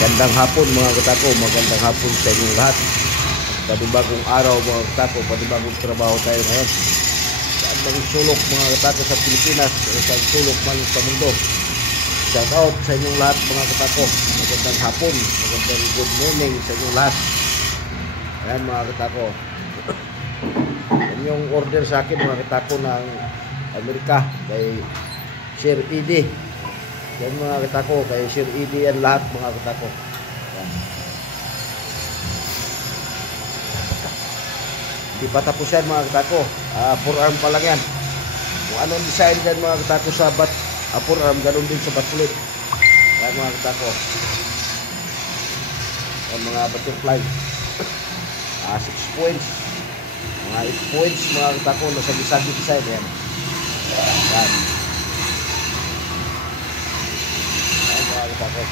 Magandang hapon mga katako, magandang hapon sa inyong lahat. Panibagong araw mga katako, panibagong trabaho tayo ngayon. Saan bang sulok mga katako sa Pilipinas, o saan sulok man sa mundo. Shout out sa inyong lahat mga katako. Magandang hapon, magandang good morning sa inyong lahat. Ayan mga katako. Inyong order sa akin mga katako ng Amerika kay Sir Edie. Yan mga katako, kay Sir Edie yan lahat mga katako. Yan. Di pa tapos yan mga katako. Forearm pa lang yan. Kung anong design dyan mga katako sa forearm, ganun din sa batulit. Yan mga katako. Yan mga butterfly. 6 points. Mga 8 points mga katako, nasa gisagi design yan. Yan. Katako.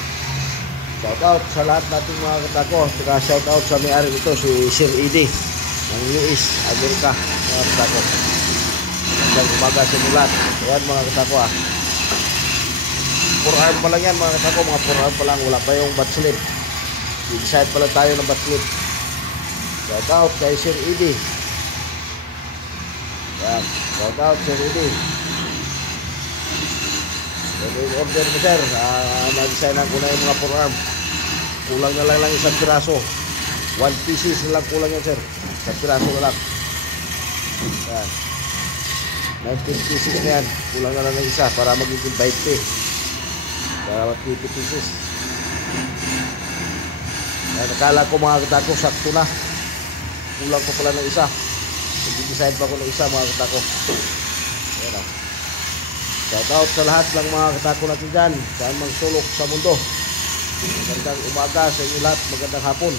Shout out sa lahat nating mga katako. Saka shout out sa may-ari nito si Sir Edie ng US, Amerika mga katako. Magandang umaga sa inyo lahat. Ayan mga katako Forearm pa lang yan mga katako. Mga forearm pa lang. Wala pa yung butt slip. I-decide pa lang tayo ng butt slip. Shout out kay Sir Edie. Ayan. Shout out Sir Edie. Order mo sir, nag-designan ko na yung mga forearm. Kulang na lang isang piraso. 1 pieces na lang kulang yan sir. Isang piraso na lang. Yan. 19 pieces na yan. Kulang na lang ng isa para magiging 20. Para 20 pieces. Yan, nakala ko mga katako sakto na. Kulang ko pala ng isa. Nag-design pa ko ng isa mga katako. Yan lang. Shout out sa lahat ng mga katako natin dyan, saan mang sulok sa mundo. Magandang umaga sa inyo lahat, magandang hapon.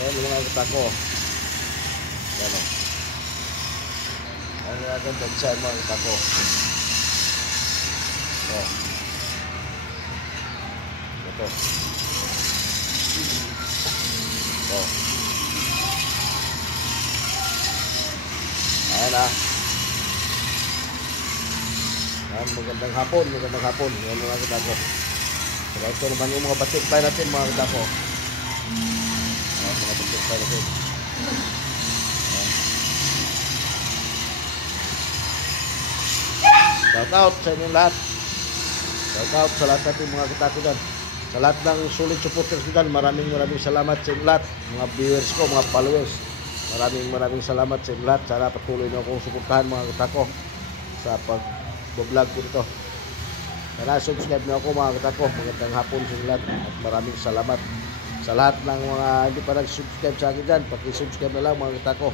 Ayan mga katako. Ayan o. Ayan mga gandang dyan mga katako. Ito. Ito. Ayan magandang hapon, magandang hapon. Yan mga katako. Saka ito naman yung mga butterfly natin mga katako. Mga butterfly natin. Shout out sa inyong lahat. Shout out sa lahat natin mga katako dyan. Sa lahat ng solid supporters dyan, maraming salamat sa inyong lahat. Mga viewers ko, mga followers, maraming salamat sa inyong lahat. Sana patuloy nyo akong suportahan mga katako sa pag-vlog ko dito. Sana subscribe nyo ako mga katako. Magandang hapon sa lahat at maraming salamat sa lahat ng mga hindi pa nag-subscribe sa akin dyan. Paki-subscribe na lang mga katako.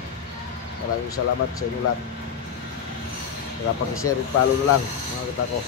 Maraming salamat sa inyo lahat. Saka paki-share at follow na lang mga katako.